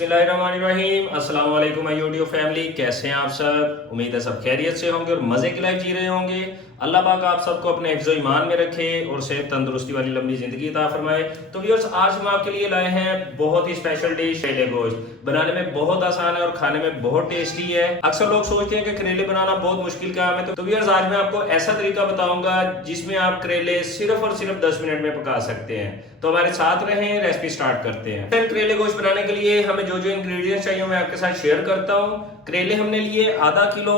बिस्मिल्लाहिर्रहमानिर्रहीम। अस्सलाम वालेकुम माय यूट्यूब फैमिली, कैसे हैं आप सब। उम्मीद है सब खैरियत से होंगे और मज़े की लाइफ जी रहे होंगे। अल्लाह पाक आप सबको अपने हिफ्ज़ो ईमान में रखे और सेहत तंदुरुस्ती वाली लंबी ज़िंदगी अता फरमाए। तो व्यूअर्स, आज हम आपके लिए लाए हैं बहुत ही स्पेशल डिश करेले गोश्त। बनाने में बहुत आसान है और खाने में बहुत टेस्टी है। अक्सर लोग सोचते हैं कि करेले बनाना बहुत मुश्किल काम है, तो व्यूअर्स आज मैं आपको ऐसा तरीका बताऊंगा जिसमें आप करेले सिर्फ और सिर्फ 10 मिनट में पका सकते हैं। तो हमारे साथ रहें, रेसिपी स्टार्ट करते हैं। करेले गोश्त बनाने के लिए हमें जो जो इंग्रेडिएंट्स चाहिए मैं आपके साथ शेयर करता हूँ। करेले हमने लिए आधा किलो,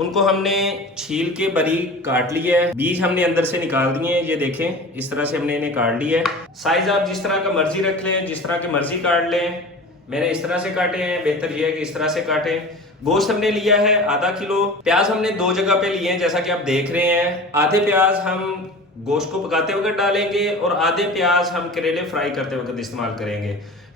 उनको हमने छील के बारीक काट लिया है। बीज हमने अंदर से निकाल दिए हैं, ये देखें इस तरह से हमने इन्हें काट लिया है। साइज आप जिस तरह का मर्जी रख लें, जिस तरह के मर्जी काट लें। मैंने इस तरह से काटे हैं, बेहतर यह है कि इस तरह से काटें। गोश्त हमने लिया है आधा किलो। प्याज हमने दो जगह पे लिए हैं, जैसा कि आप देख रहे हैं। आधे प्याज हम गोश्त को पकाते वक्त डालेंगे और आधे प्याज हम करेले फ्राई करते वक्त इस्तेमाल करेंगे।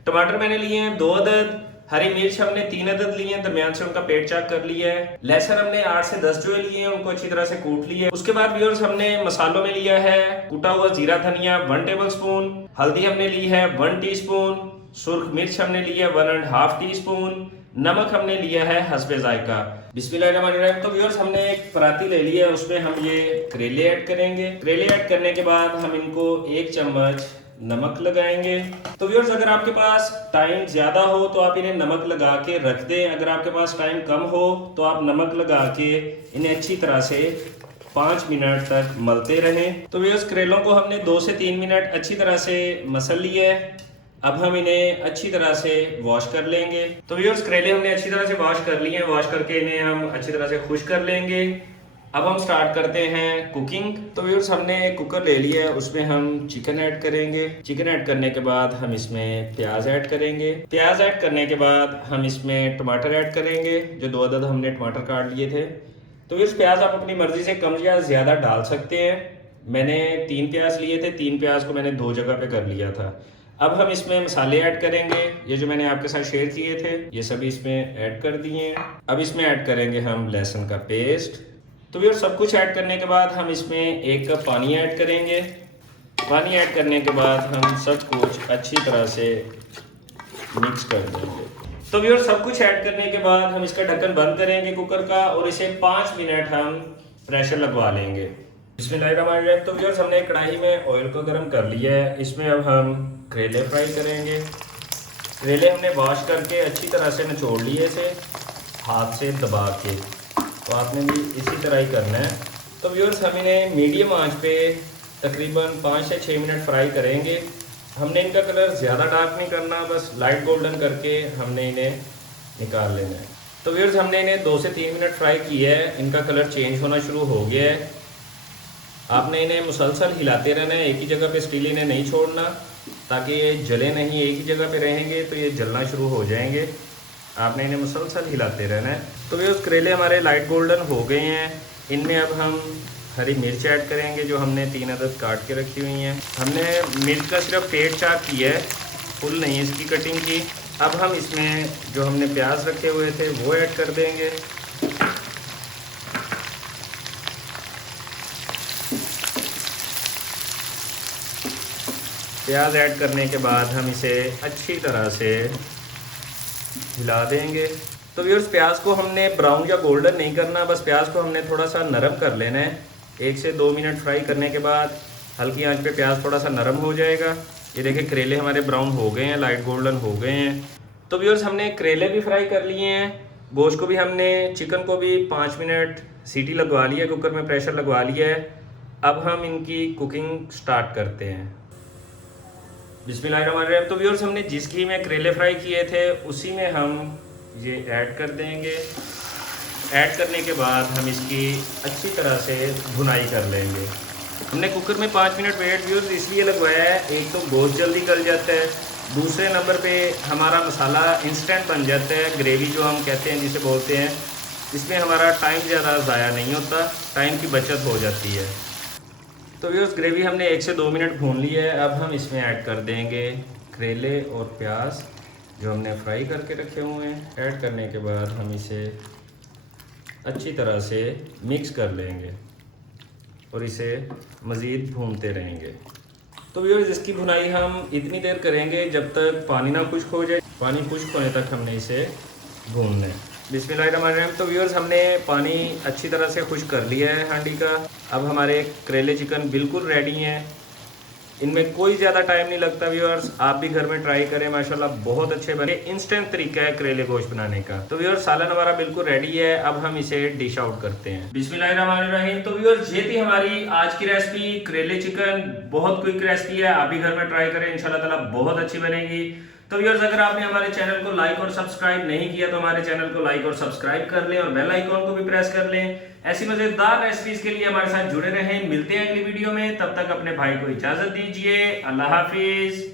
टमाटर मैंने लिए हैं 2 अदद। हरी मिर्च हमने 3 अदद लिए हैं, दरमियान से उनका पेट चाक कर लिया है। लहसुन हमने 8 से 10 जो लिए हैं, उनको अच्छी तरह से कूट लिया है। उसके बाद व्यूअर्स हमने मसालों में लिया है कूटा हुआ जीरा धनिया 1 टेबल स्पून, हल्दी हमने ली है 1 टीस्पून, सुर्ख मिर्च हमने ली है 1.5 टीस्पून, नमक हमने लिया है हस्बे जायका। बिस्मिल्लाहिर्रहमानिर्रहीम। तो व्यूअर्स, हमने एक पराती ले ली है, उसमें हम ये करेले ऐड करेंगे। करेले ऐड करने के बाद हम इनको 1 चम्मच नमक लगाएंगे। तो व्यूअर्स, अगर आपके पास टाइम ज्यादा हो तो आप इन्हें नमक लगा के रख दें। अगर आपके पास टाइम कम हो तो आप नमक लगा के इन्हें अच्छी तरह से 5 मिनट तक मलते रहें। तो व्यूअर्स, करेलों को हमने 2 से 3 मिनट अच्छी तरह से मसल लिया है। अब हम इन्हें अच्छी तरह से वॉश कर लेंगे। तो व्यूअर्स, करेले हमने अच्छी तरह से वॉश कर लिए हैं। वॉश करके इन्हें हम अच्छी तरह से खुश कर लेंगे। अब हम स्टार्ट करते हैं कुकिंग। तो व्यूअर्स, हमने एक कुकर ले लिया है, उसमें हम चिकन ऐड करेंगे। चिकन ऐड करने के बाद हम इसमें प्याज ऐड करेंगे। प्याज ऐड करने के बाद हम इसमें टमाटर ऐड करेंगे, जो 2 अदद हमने टमाटर काट लिए थे। तो व्यूअर्स, प्याज आप अपनी मर्जी से कम या ज़्यादा डाल सकते हैं। मैंने 3 प्याज लिए थे, 3 प्याज को मैंने 2 जगह पे कर लिया था। अब हम इसमें मसाले ऐड करेंगे, ये जो मैंने आपके साथ शेयर किए थे ये सभी इसमें ऐड कर दिए हैं। अब इसमें ऐड करेंगे हम लहसुन का पेस्ट। तो व्यूअर्स, सब कुछ ऐड करने के बाद हम इसमें 1 कप पानी ऐड करेंगे। पानी ऐड करने के बाद हम सब कुछ अच्छी तरह से मिक्स कर देंगे। तो व्यूअर्स, सब कुछ ऐड करने के बाद हम इसका ढक्कन बंद करेंगे कुकर का और इसे 5 मिनट हम प्रेशर लगवा लेंगे। बिस्मिल्लाहिर्रहमानिर्रहीम। तो व्यूअर्स, हमने कढ़ाई में ऑयल को गर्म कर लिया है। इसमें अब हम करेले फ्राई करेंगे। करेले हमने वॉश करके अच्छी तरह से निचोड़ लिए थे हाथ से दबा के, तो आपने भी इसी तरह ही करना है। तो व्यूअर्स, हम इन्हें मीडियम आंच पे तकरीबन 5 से 6 मिनट फ्राई करेंगे। हमने इनका कलर ज़्यादा डार्क नहीं करना, बस लाइट गोल्डन करके हमने इन्हें निकाल लेना है। तो व्यूअर्स, हमने इन्हें 2 से 3 मिनट फ्राई किया है। इनका कलर चेंज होना शुरू हो गया है। आपने इन्हें मुसलसल हिलाते रहना है, एक ही जगह पे स्टील इन्हें नहीं छोड़ना, ताकि ये जले नहीं। एक ही जगह पे रहेंगे तो ये जलना शुरू हो जाएंगे। आपने इन्हें मुसलसल हिलाते रहना है। तो ये उस करेले हमारे लाइट गोल्डन हो गए हैं। इनमें अब हम हरी मिर्च ऐड करेंगे, जो हमने 3 अदद काट के रखी हुई हैं। हमने मिर्च का सिर्फ पेट चाक किया है, फुल नहीं इसकी कटिंग की। अब हम इसमें जो हमने प्याज रखे हुए थे वो ऐड कर देंगे। प्याज ऐड करने के बाद हम इसे अच्छी तरह से हिला देंगे। तो व्यूअर्स, प्याज को हमने ब्राउन या गोल्डन नहीं करना, बस प्याज को हमने थोड़ा सा नरम कर लेना है। 1 से 2 मिनट फ्राई करने के बाद हल्की आंच पे प्याज थोड़ा सा नरम हो जाएगा। ये देखिए, करेले हमारे ब्राउन हो गए हैं, लाइट गोल्डन हो गए हैं। तो व्यूअर्स, हमने करेले भी फ्राई कर लिए हैं। गोश्त को भी हमने, चिकन को भी 5 मिनट सीटी लगवा लिया, कुकर में प्रेशर लगवा लिया है। अब हम इनकी कुकिंग स्टार्ट करते हैं। बिस्मिल्लाहिर्रहमानिर्रहीम। तो व्यूअर्स, हमने जिस घी में करेले फ्राई किए थे उसी में हम ये ऐड कर देंगे। ऐड करने के बाद हम इसकी अच्छी तरह से भुनाई कर लेंगे। हमने कुकर में 5 मिनट वेट व्यूअर्स इसलिए लगवाया है, एक तो गोश्त जल्दी गल जाता है, दूसरे नंबर पे हमारा मसाला इंस्टेंट बन जाता है। ग्रेवी जो हम कहते हैं, जिसे बोलते हैं, इसमें हमारा टाइम ज़्यादा ज़ाया नहीं होता, टाइम की बचत हो जाती है। तो व्यूअर्स, ग्रेवी हमने 1 से 2 मिनट भून ली है। अब हम इसमें ऐड कर देंगे करेले और प्याज जो हमने फ्राई करके रखे हुए हैं। ऐड करने के बाद हम इसे अच्छी तरह से मिक्स कर लेंगे और इसे मज़ीद भूनते रहेंगे। तो व्यूअर्स, इसकी भुनाई हम इतनी देर करेंगे जब तक पानी ना खुश्क हो जाए। पानी खुश्क होने तक हमने इसे भूनना है। बिस्मिल्लाहिर्रहमानिर्रहीम। तो व्यूअर्स, हमने पानी अच्छी तरह से खुश्क कर लिया है हांडी का। अब हमारे करेले चिकन बिल्कुल रेडी हैं, इनमें कोई ज़्यादा टाइम नहीं लगता व्यूअर्स। आप भी घर में ट्राई करें, माशाल्लाह बहुत अच्छे बने। इंस्टेंट तरीका है करेले गोश्त बनाने का। तो व्यूअर्स, सालन हमारा बिल्कुल रेडी है। अब हम इसे डिश आउट करते हैं। बिस्मिल्लाहिर्रहमानिर्रहीम। तो व्यूअर्स, ये थी हमारी आज की रेसिपी करेले चिकन। बहुत क्विक रेसिपी है, आप भी घर में ट्राई करें, इंशाल्लाह ताला बहुत अच्छी बनेगी। तो व्यूअर्स, अगर आपने हमारे चैनल को लाइक और सब्सक्राइब नहीं किया तो हमारे चैनल को लाइक और सब्सक्राइब कर लें और बेल आइकॉन को भी प्रेस कर लें। ऐसी मजेदार रेसिपीज के लिए हमारे साथ जुड़े रहें। मिलते हैं अगली वीडियो में, तब तक अपने भाई को इजाजत दीजिए। अल्लाह हाफिज।